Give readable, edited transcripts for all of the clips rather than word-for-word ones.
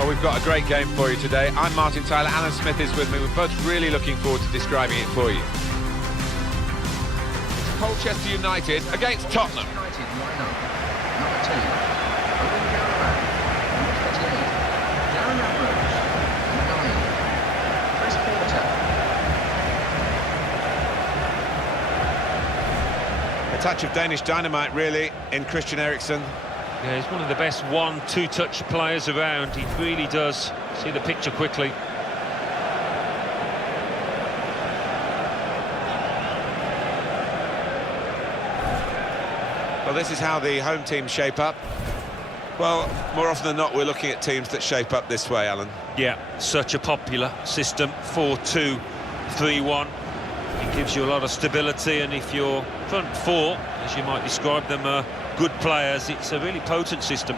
Oh, we've got a great game for you today. I'm Martin Tyler, Alan Smith is with me. We're both really looking forward to describing it for you. It's Colchester United against Tottenham. United line-up. Number 10, Owen Garrett. Number 28, Darren Ambrose. Number 9, Chris Porter. A touch of Danish dynamite, really, in Christian Eriksen. Yeah, he's one of the best 1-2 touch players around. He really does see the picture quickly. Well, this is how the home teams shape up. Well, more often than not, we're looking at teams that shape up this way, Alan. Yeah, such a popular system, 4-2-3-1. It gives you a lot of stability, and if your front four, as you might describe them, are good players, it's a really potent system.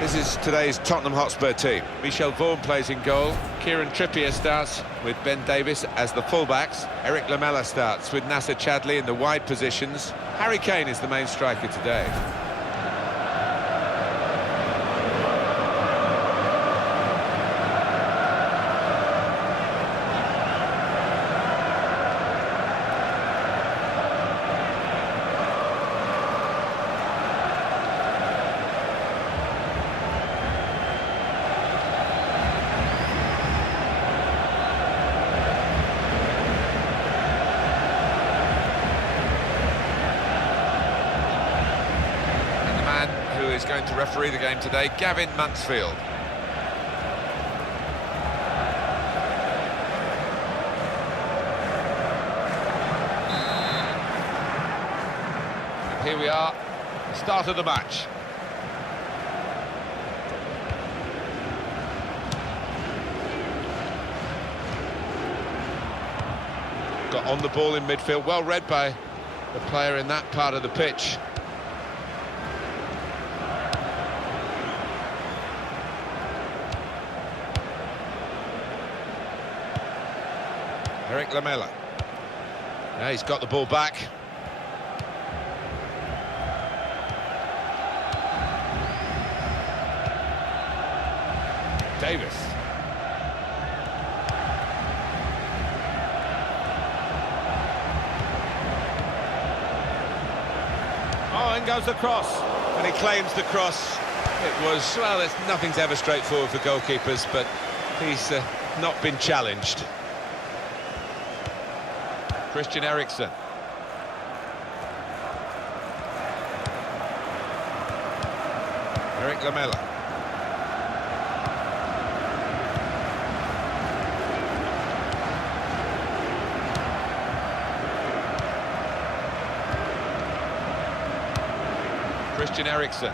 This is today's Tottenham Hotspur team. Michel Vaughan plays in goal. Kieran Trippier starts with Ben Davies as the fullbacks. Eric Lamela starts with Nasser Chadli in the wide positions. Harry Kane is the main striker today. Is going to referee the game today, Gavin Mansfield. And here we are, start of the match. Got on the ball in midfield, well read by the player in that part of the pitch. Eric Lamela. Yeah, he's got the ball back. Davis. Oh, in goes the cross. And he claims the cross. It was, well, nothing's ever straightforward for goalkeepers, but he's not been challenged. Christian Eriksen. Eric Lamela. Christian Eriksen.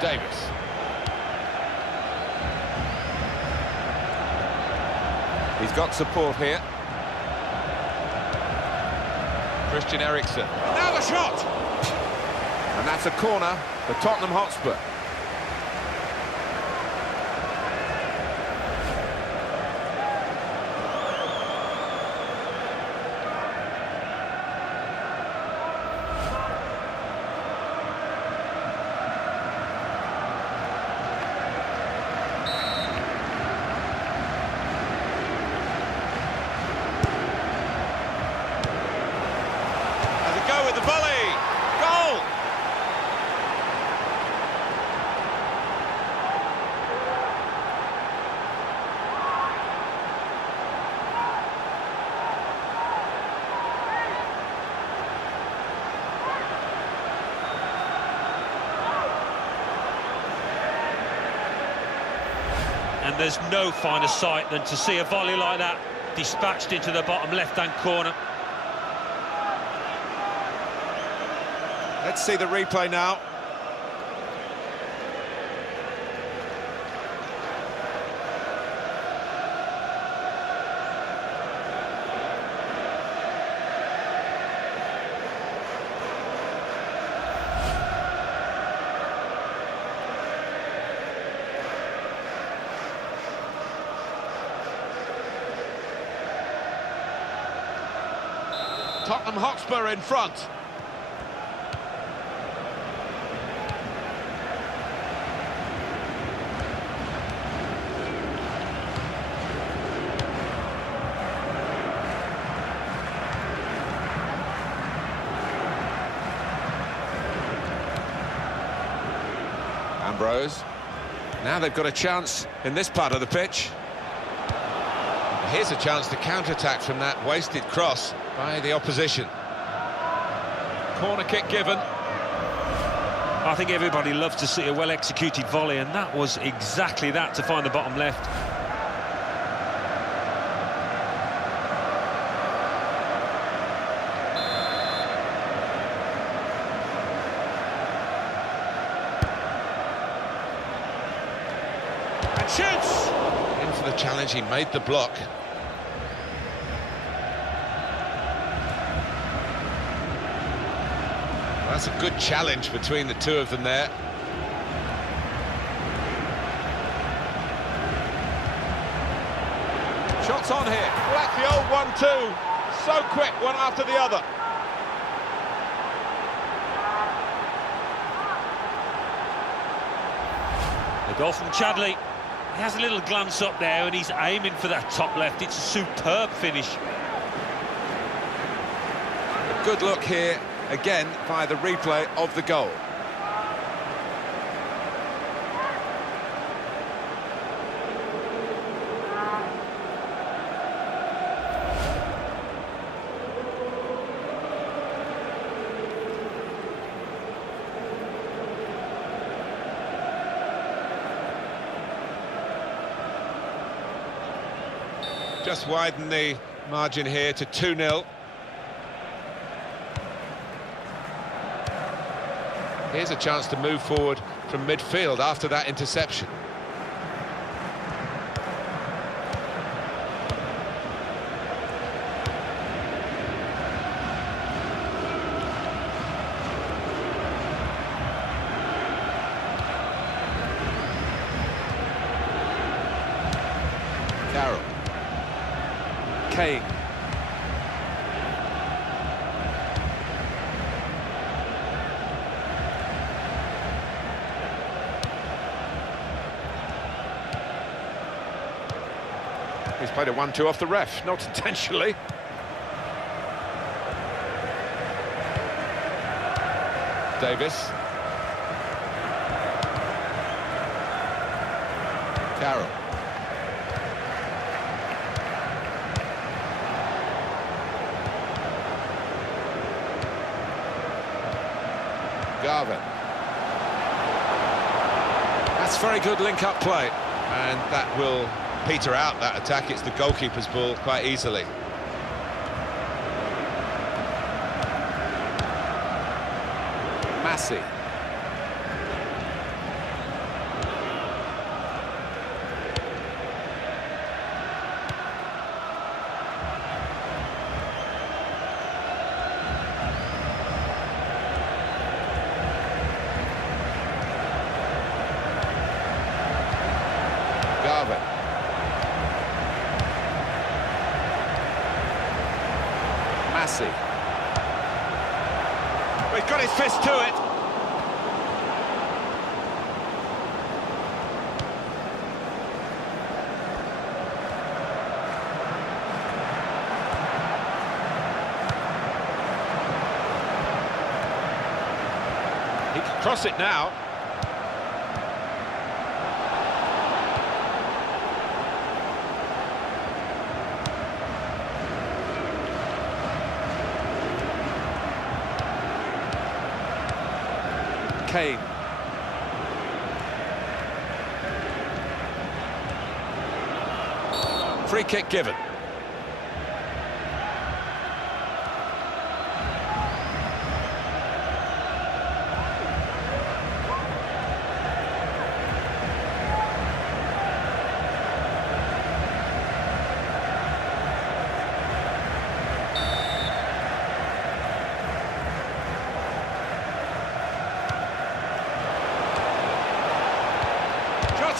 Davis. He's got support here. Christian Eriksen. Now the shot! And that's a corner for Tottenham Hotspur. With the volley, goal! And there's no finer sight than to see a volley like that dispatched into the bottom left-hand corner. Let's see the replay now. Tottenham Hotspur in front. Ambrose. Now they've got a chance in this part of the pitch. Here's a chance to counter-attack from that wasted cross by the opposition. Corner kick given. I think everybody loves to see a well-executed volley, and that was exactly that, to find the bottom left. And shoots! In for the challenge, he made the block. That's a good challenge between the two of them there. Shots on here. Well, that's the old 1-2. So quick, one after the other. The goal from Chadley. He has a little glance up there and he's aiming for that top left. It's a superb finish. A good look here. Again, via the replay of the goal. Just widen the margin here to 2-0. Here's a chance to move forward from midfield after that interception. Carroll. Keynes. He's played a 1-2 off the ref, not intentionally. Davis. Carroll. Garvin. That's very good link-up play, and that will peter out that attack. It's the goalkeeper's ball quite easily. Massey. Garvin. Massey. Well, he's got his fist to it. He can cross it now. Keynes. Free kick given.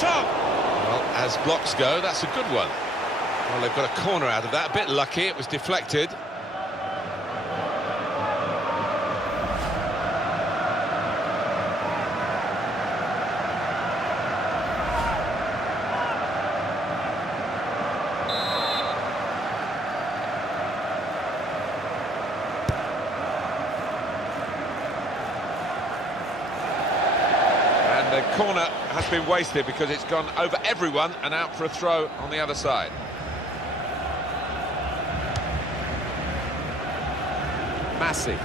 Well, as blocks go, that's a good one. Well, they've got a corner out of that. A bit lucky, it was deflected. corner has been wasted because it's gone over everyone and out for a throw on the other side. Massey.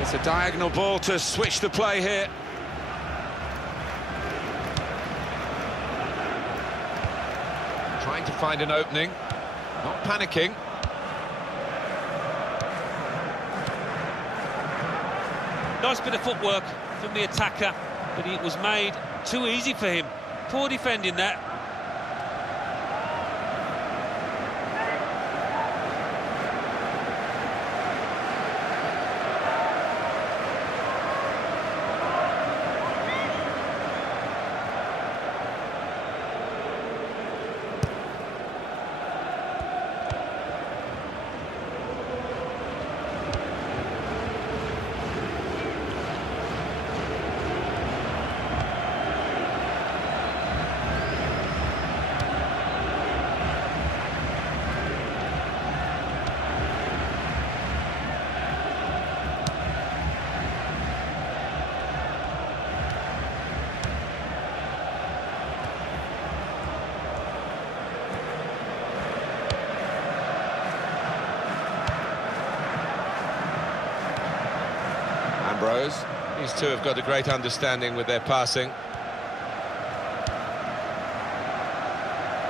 It's a diagonal ball to switch the play here. Trying to find an opening, not panicking. Nice bit of footwork from the attacker, but it was made too easy for him. Poor defending that. These two have got a great understanding with their passing.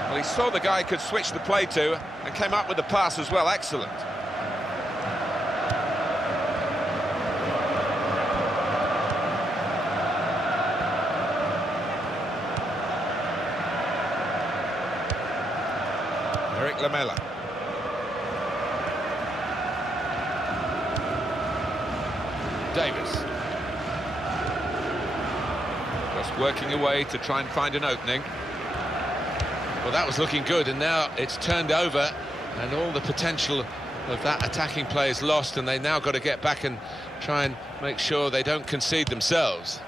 Well, he saw the guy could switch the play to and came up with the pass as well. Excellent. Eric Lamela. Davis. Just working away to try and find an opening. Well, that was looking good, and now it's turned over, and all the potential of that attacking play is lost, and they now got to get back and try and make sure they don't concede themselves.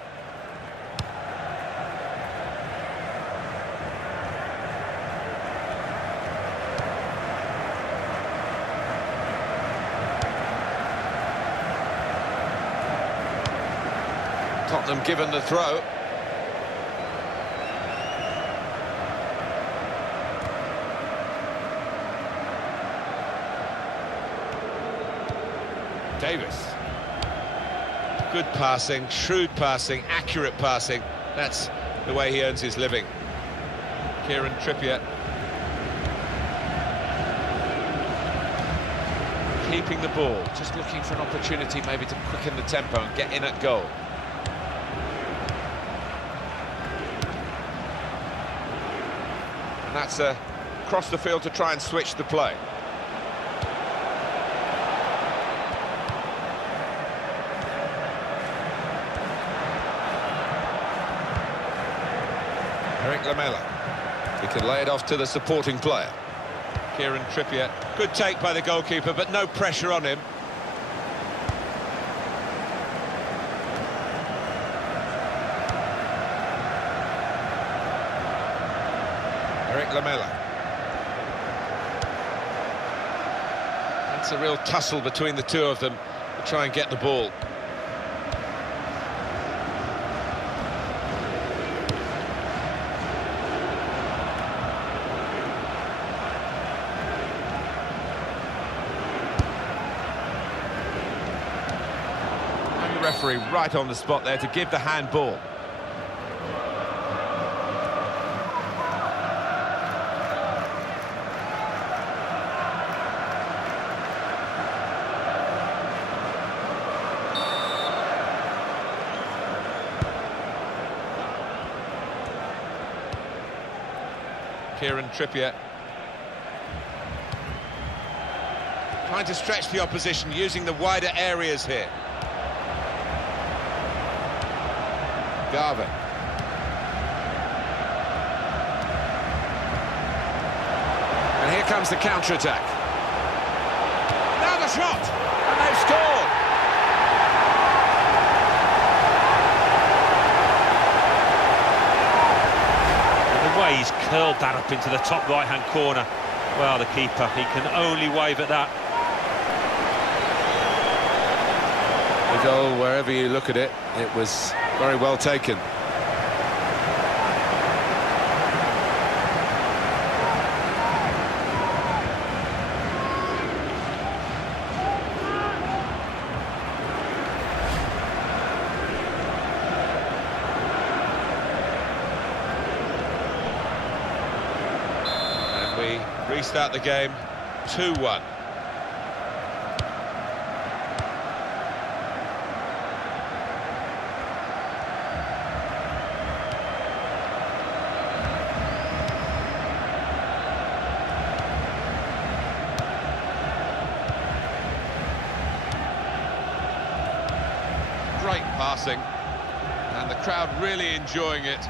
Tottenham given the throw. Davis. Good passing, shrewd passing, accurate passing. That's the way he earns his living. Kieran Trippier. Keeping the ball, just looking for an opportunity maybe to quicken the tempo and get in at goal. And that's across the field to try and switch the play. Eric Lamela. He can lay it off to the supporting player. Kieran Trippier. Good take by the goalkeeper, but no pressure on him. Eric Lamela. That's a real tussle between the two of them to try and get the ball. And the referee right on the spot there to give the handball. Kieran Trippier trying to stretch the opposition, using the wider areas here. Garvin. And here comes the counter-attack. Now the shot! And they've scored! He's curled that up into the top right-hand corner. Well, the keeper, he can only wave at that. goal, wherever you look at it. It was very well taken. And we restart the game 2-1. Great passing, and the crowd really enjoying it.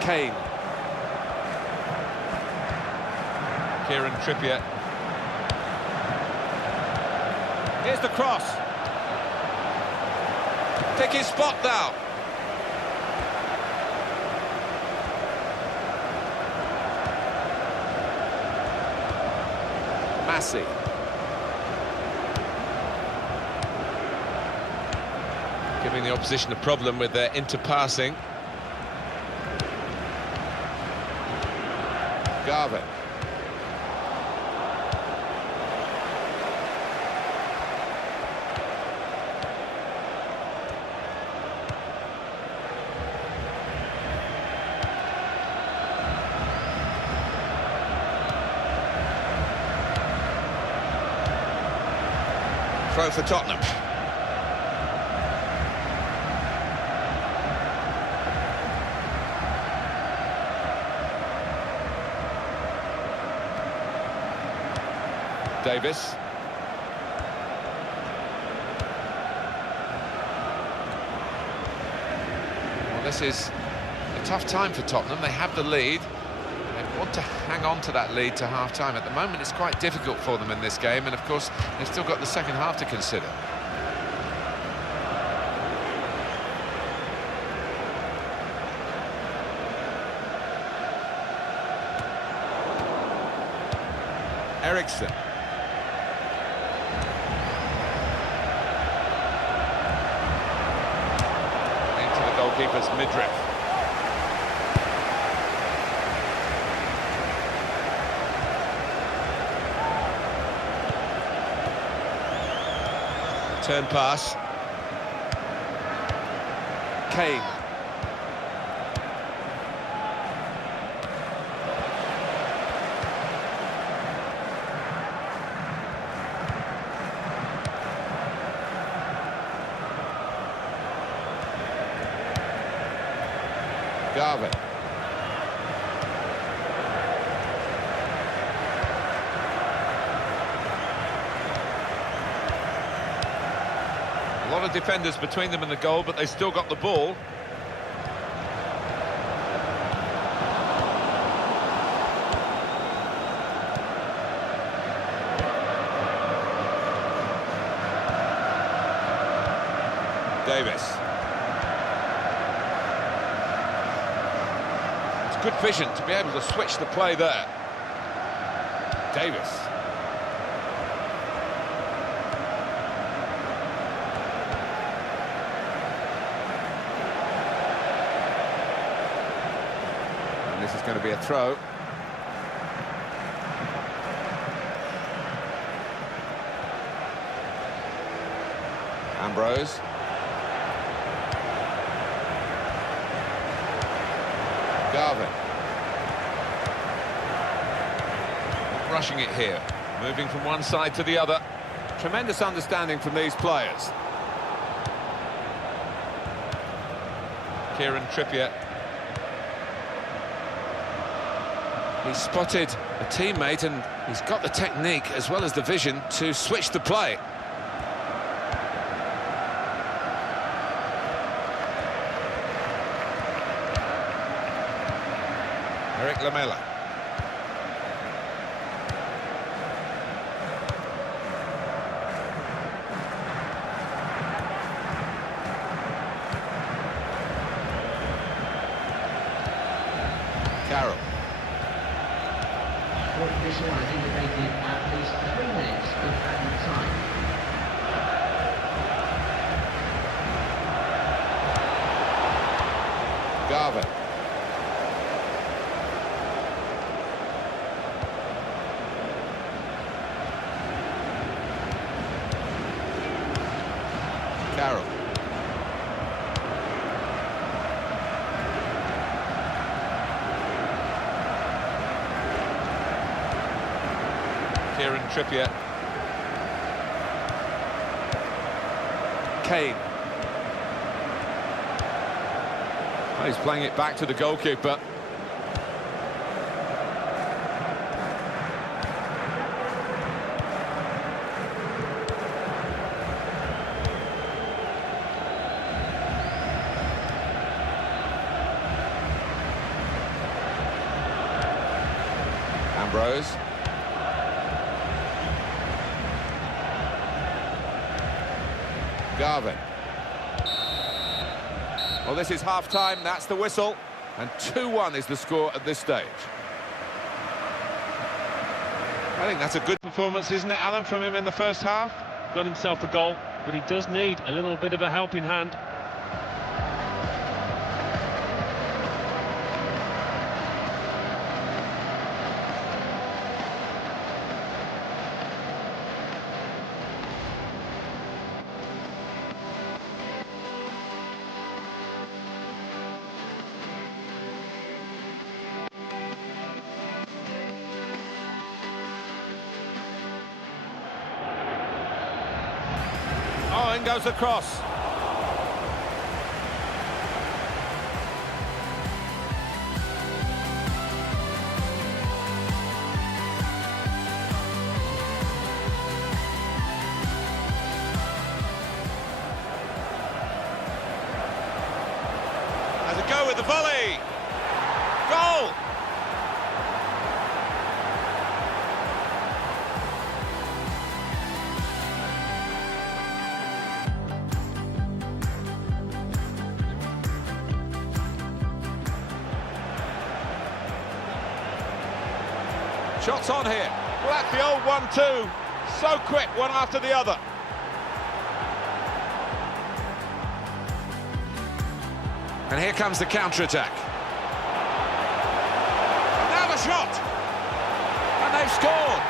Kane. Kieran Trippier. Here's the cross. Take his spot now. Massey. Giving the opposition a problem with their interpassing. Garvin. Throw for Tottenham. Davis. Well, this is a tough time for Tottenham. They have the lead. They want to hang on to that lead to half-time. At the moment, it's quite difficult for them in this game, and of course, they've still got the second half to consider. Eriksson. Into the goalkeeper's midriff. Turn pass. Kane. Garvin. A lot of defenders between them and the goal, but they still got the ball. Davis. It's good vision to be able to switch the play there. Davis. This is going to be a throw. Ambrose. Garvin. Not rushing it here. Moving from one side to the other. Tremendous understanding from these players. Kieran Trippier. He's spotted a teammate and he's got the technique as well as the vision to switch the play. Eric Lamela. Carroll. whistle has indicated at least 3 minutes of added time. Garvin. Carroll. Kieran Trippier. Kane. Oh, he's playing it back to the goalkeeper. Ambrose. Garvin. Well, this is half-time, that's the whistle, and 2-1 is the score at this stage. I think that's a good performance, isn't it, Alan, from him in the first half? Got himself a goal, but he does need a little bit of a helping hand. Oh, in goes the cross. Has a go with the volley. Goal! Shots on here. Well, that's the old 1-2. So quick, one after the other. And here comes the counter-attack. Now the shot! And they've scored!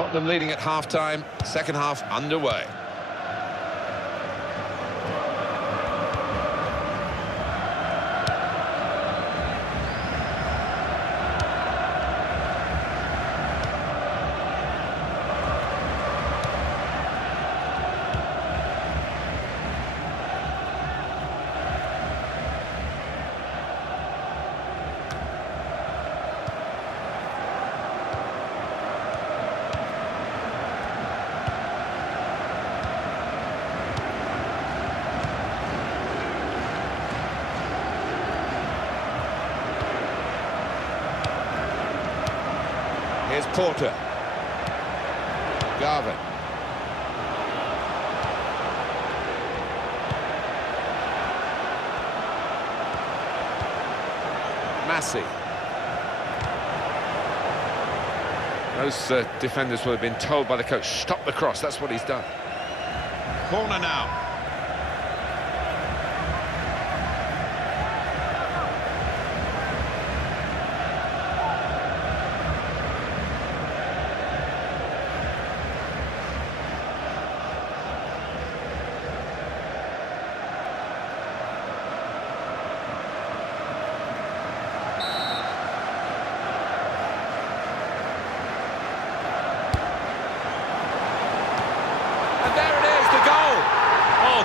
Tottenham leading at half-time, second half underway. Here's Porter. Garvin. Massey. Those defenders will have been told by the coach, stop the cross. That's what he's done. Corner now.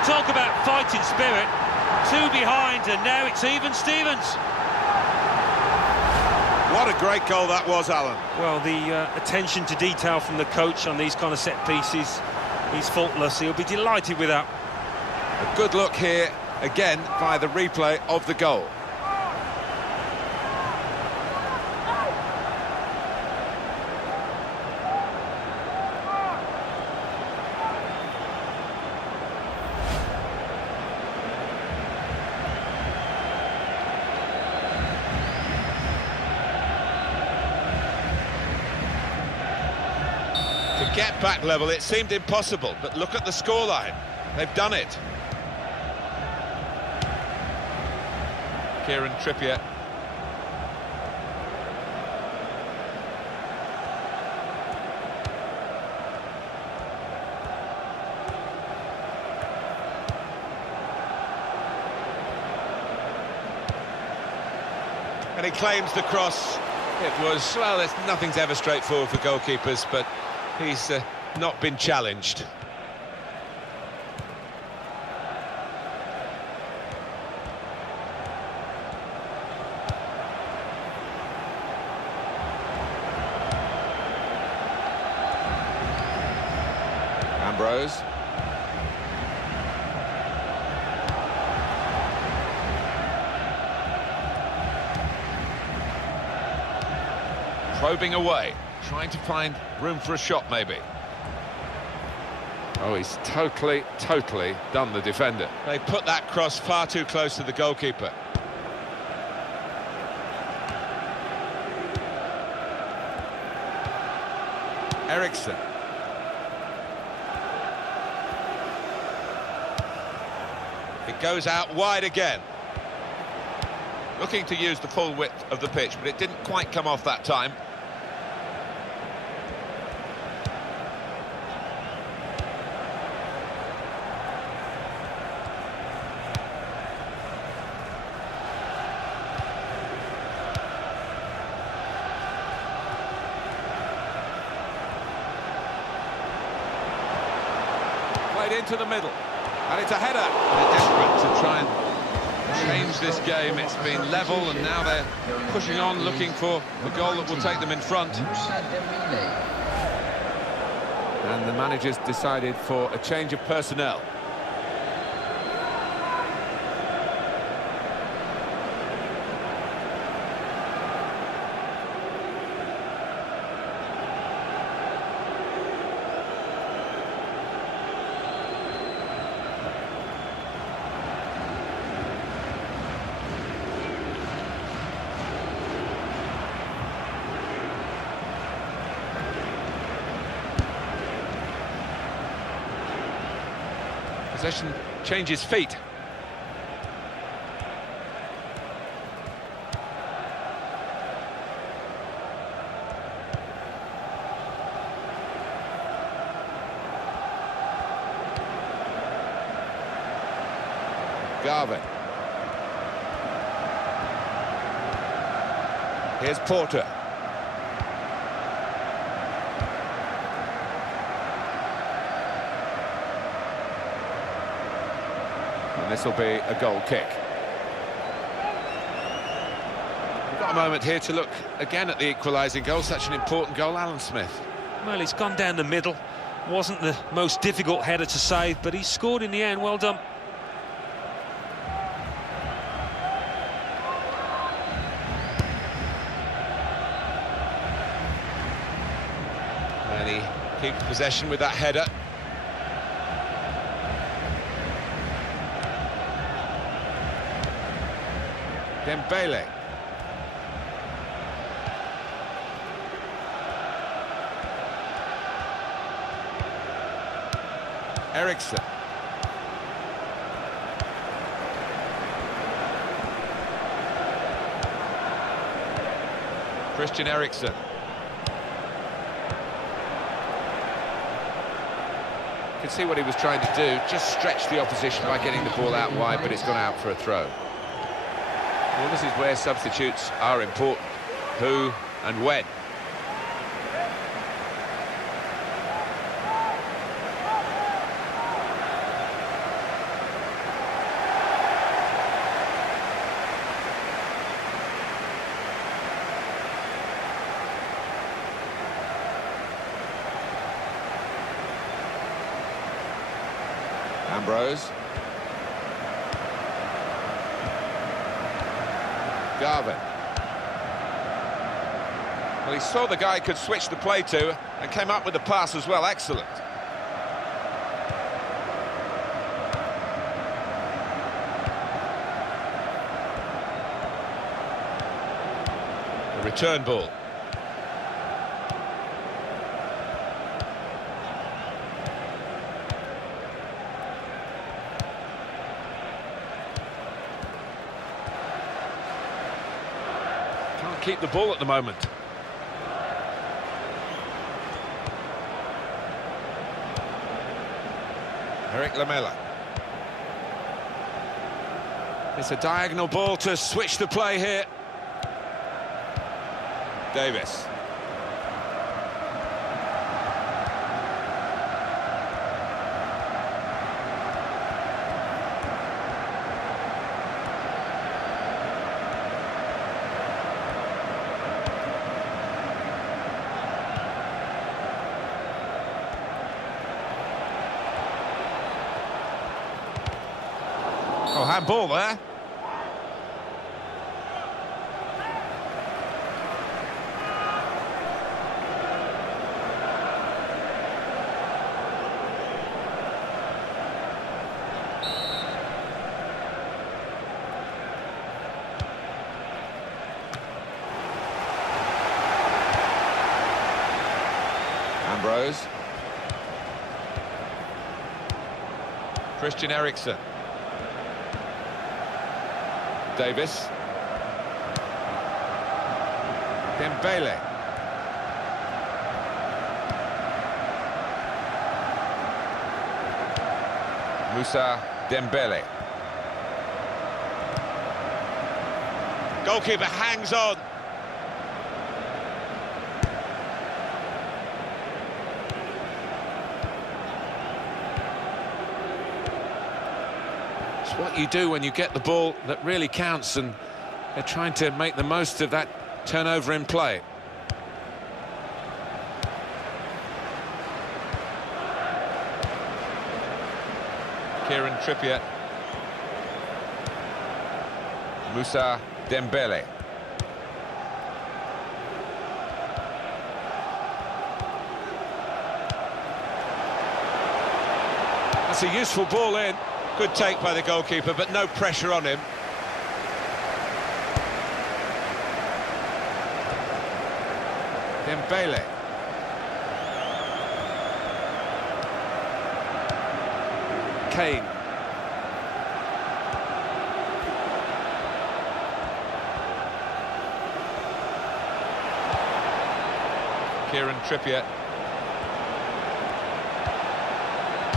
Talk about fighting spirit. Two behind, and now it's even Stevens. What a great goal that was, Alan. Well, the attention to detail from the coach on these kind of set pieces, he's faultless. He'll be delighted with that. A good look here, again, by the replay of the goal. To get back level, it seemed impossible, but look at the scoreline. They've done it. Kieran Trippier. And he claims the cross. It was, well, nothing's ever straightforward for goalkeepers, but he's not been challenged. Ambrose. Probing away, trying to find room for a shot, maybe. Oh, he's totally done the defender. They put that cross far too close to the goalkeeper. Eriksson. It goes out wide again. Looking to use the full width of the pitch, but it didn't quite come off that time. Played into the middle, and it's a header. They're desperate to try and change this game. It's been level, and now they're pushing on, looking for the goal that will take them in front. And the manager's decided for a change of personnel. Possession changes feet. Garvin. Here's Porter. And this will be a goal kick. We've got a moment here to look again at the equalising goal. Such an important goal, Alan Smith. Well, he's gone down the middle. Wasn't the most difficult header to save, but he scored in the end. Well done. And he keeps possession with that header. Dembele. Eriksson. Christian Eriksson. You can see what he was trying to do, just stretch the opposition by getting the ball out wide, but it's gone out for a throw. Well, this is where substitutes are important. Who and when. Ambrose. Garvin. Well, he saw the guy could switch the play to and came up with the pass as well. Excellent. The return ball. Keep the ball at the moment. Eric Lamela. It's a diagonal ball to switch the play here. Davis. Oh, handball there. Ambrose. Christian Eriksson. Davis. Dembele. Moussa Dembele. Goalkeeper hangs on. What you do when you get the ball that really counts, and they're trying to make the most of that turnover in play. Kieran Trippier. Moussa Dembele. That's a useful ball in. Good take by the goalkeeper, but no pressure on him. Dembele. Kane. Kieran Trippier.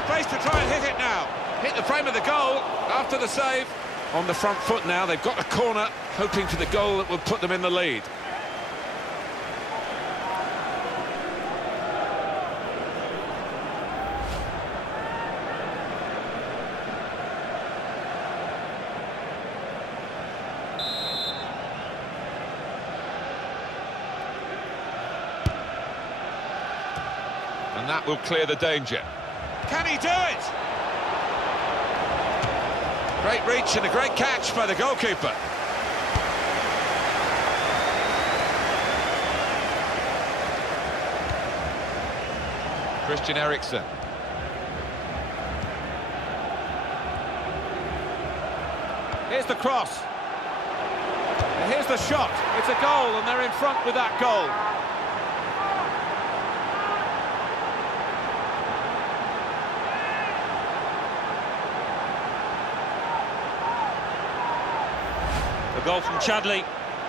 Place to try and hit it now. Hit the frame of the goal after the save. On the front foot now, they've got a corner, hoping for the goal that will put them in the lead. And that will clear the danger. Can he do it? Great reach and a great catch by the goalkeeper. Christian Eriksen. Here's the cross. And here's the shot. It's a goal and they're in front with that goal. A goal from Chadley,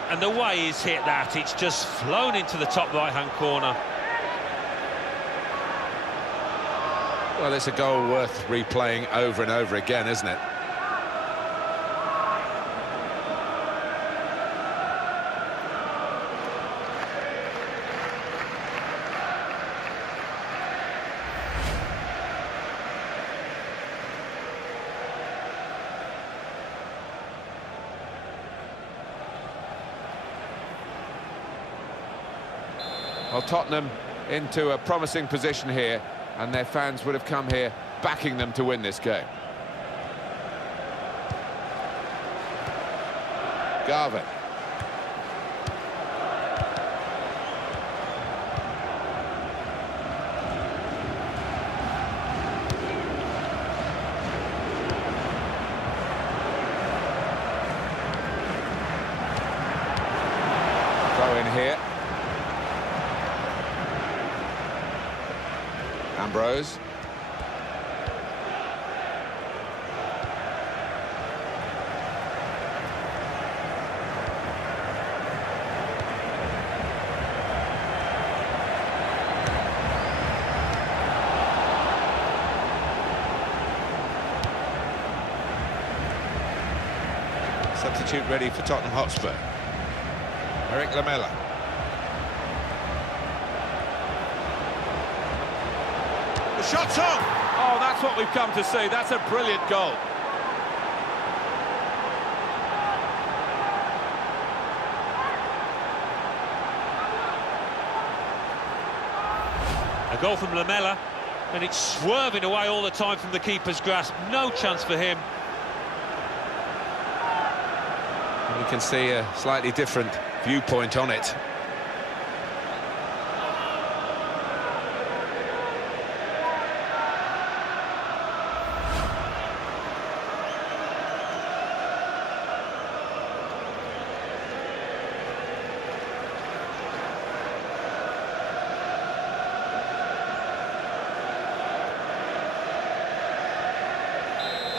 and the way he's hit that, it's just flown into the top right-hand corner. Well, it's a goal worth replaying over and over again, isn't it? Well, Tottenham into a promising position here, and their fans would have come here backing them to win this game. Garvin. Throw in here. Ambrose. Substitute ready for Tottenham Hotspur. Eric Lamela. The shot's on! Oh, that's what we've come to see. That's a brilliant goal. A goal from Lamela, and it's swerving away all the time from the keeper's grasp. No chance for him. And we can see a slightly different viewpoint on it.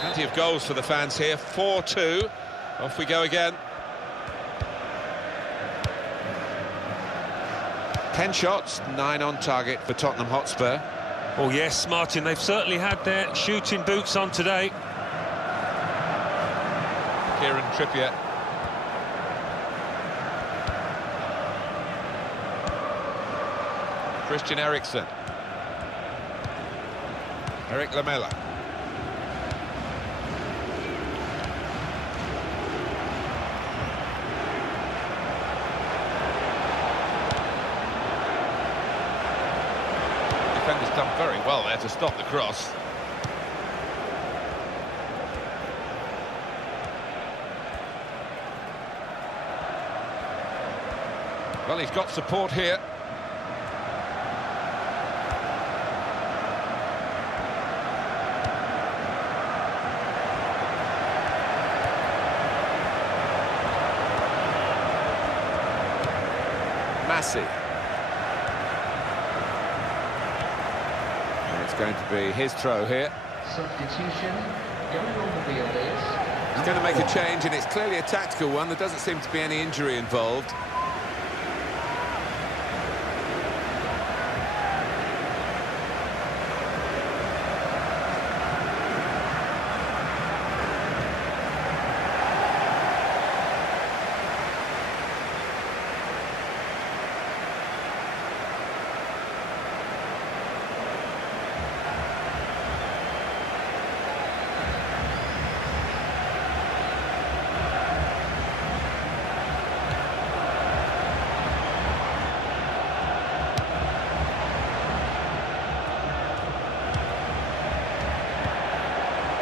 Plenty of goals for the fans here. 4-2. Off we go again. 10 shots, 9 on target for Tottenham Hotspur. Oh yes, Martin, they've certainly had their shooting boots on today. Kieran Trippier. Christian Eriksen. Eric Lamela. Defender's done very well there to stop the cross. Well, he's got support here. Massey. And it's going to be his throw here. Substitution going on the field is... He's going to make a change, and it's clearly a tactical one. There doesn't seem to be any injury involved.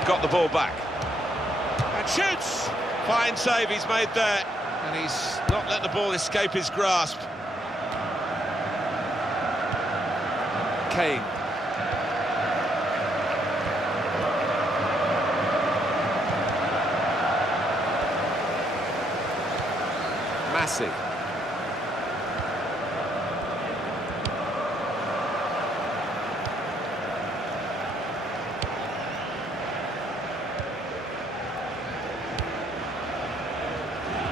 got the ball back. And shoots! Fine save he's made there. And he's not let the ball escape his grasp. Kane. Massey.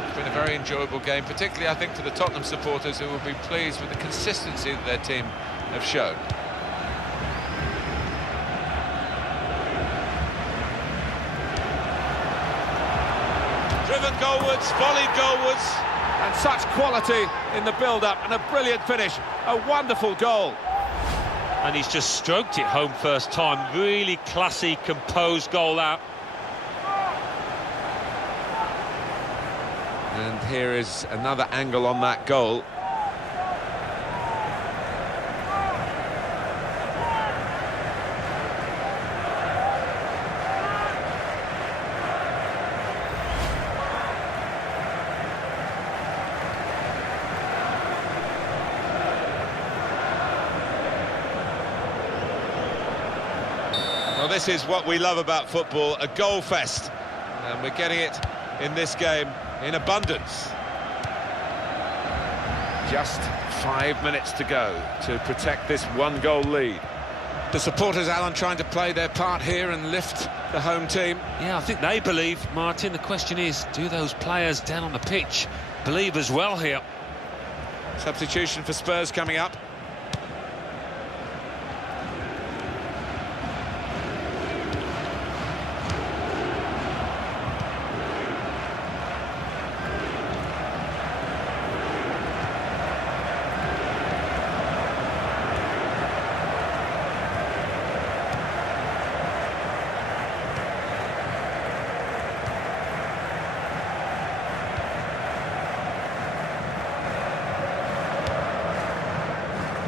It's been a very enjoyable game, particularly I think for the Tottenham supporters, who will be pleased with the consistency that their team have shown. Driven goalwards, volleyed goalwards, and such quality in the build-up, and a brilliant finish, a wonderful goal. And he's just stroked it home first time. Really classy, composed goal out. And here is another angle on that goal. Well, this is what we love about football, a goal fest, and we're getting it in this game in abundance. Just 5 minutes to go to protect this one-goal lead. The supporters, Alan, trying to play their part here and lift the home team. Yeah, I think they believe, Martin. The question is, do those players down on the pitch believe as well here? Substitution for Spurs coming up.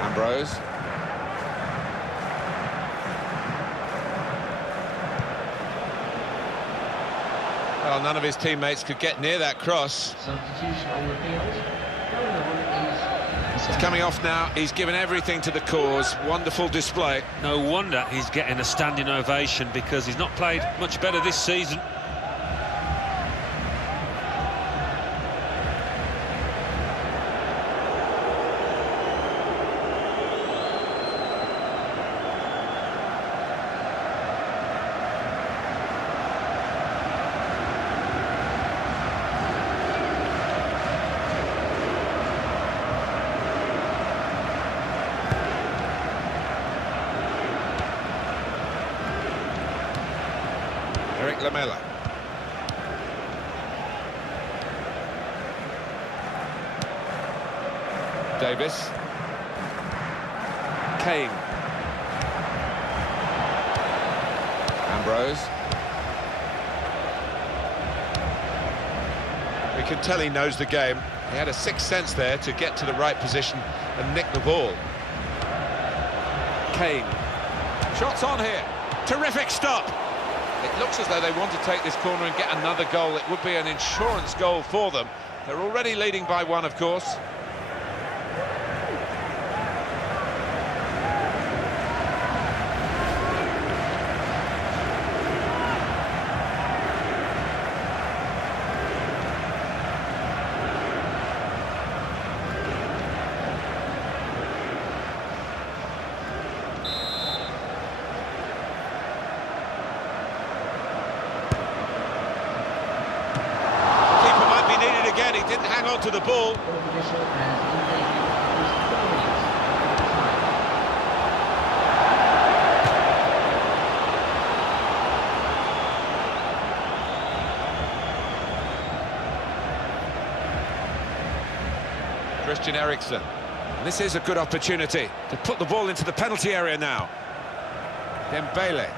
Ambrose. Well, none of his teammates could get near that cross. Substitution on the field. Going on is... He's coming off now. He's given everything to the cause. Wonderful display. No wonder he's getting a standing ovation, because he's not played much better this season. Lamela. Davis. Kane. Ambrose. We can tell he knows the game. He had a sixth sense there to get to the right position and nick the ball. Kane. Shots on here. Terrific stop. It looks as though they want to take this corner and get another goal. It would be an insurance goal for them. They're already leading by one, of course. Again, he didn't hang on to the ball. Christian Eriksen. This is a good opportunity to put the ball into the penalty area now. Dembele.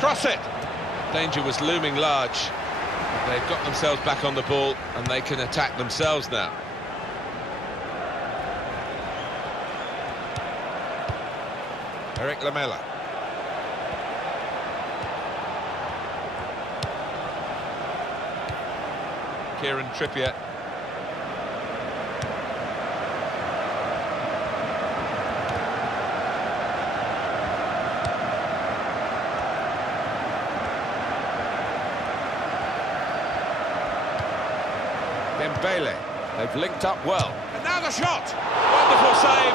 Cross it. Danger was looming large. They've got themselves back on the ball and they can attack themselves now. Eric Lamela. Kieran Trippier. Dembele. They've linked up well. And now the shot! Wonderful save.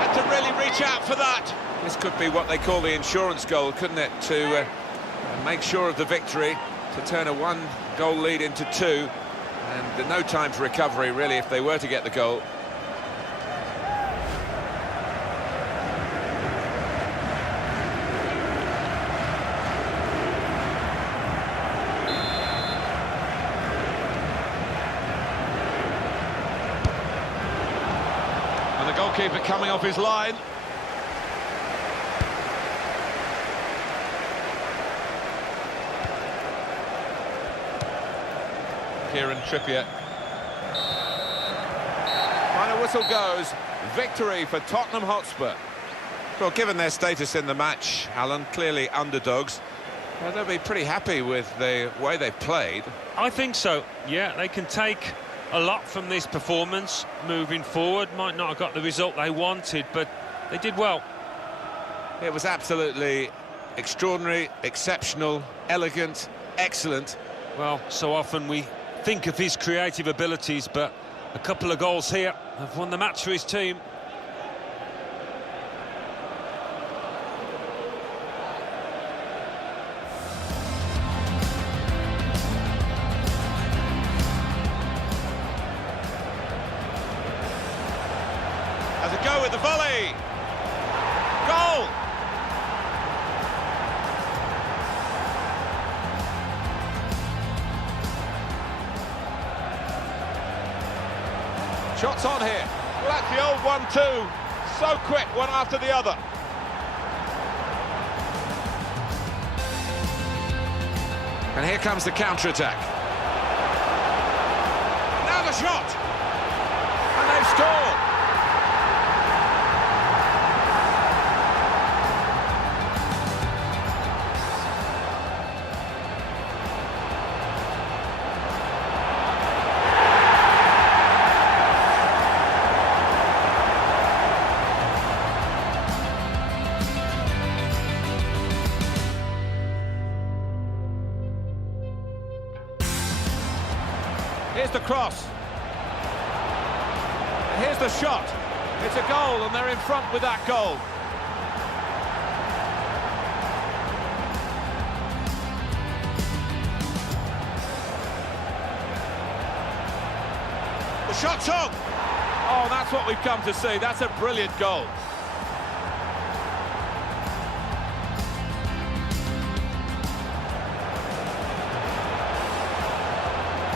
Had to really reach out for that. This could be what they call the insurance goal, couldn't it? To make sure of the victory, to turn a one-goal lead into two. And no time for recovery, really, if they were to get the goal. And the goalkeeper coming off his line. Kieran Trippier. Final whistle goes. Victory for Tottenham Hotspur. Well, given their status in the match, Alan, clearly underdogs, well, they'll be pretty happy with the way they've played. I think so, yeah. They can take a lot from this performance moving forward. Might not have got the result they wanted, but they did well. It was absolutely extraordinary, exceptional, elegant, excellent. Well, so often we think of his creative abilities, but a couple of goals here have won the match for his team. Has a go with the volley. Goal! Shots on here. Well, that's the old 1-2. So quick, one after the other. And here comes the counter-attack. Now the shot! And they've scored! Here's the cross. And here's the shot. It's a goal, and they're in front with that goal. The shot's on. Oh, that's what we've come to see. That's a brilliant goal.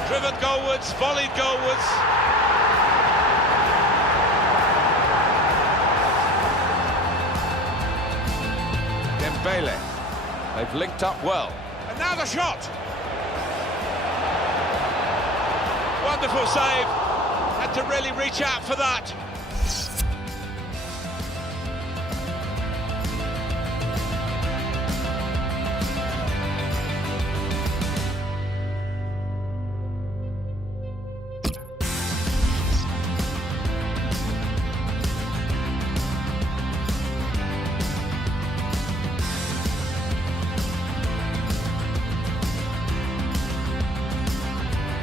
Driven goalwards, volleyed goalwards. Dembele. They've linked up well. And now the shot! Wonderful save. Had to really reach out for that.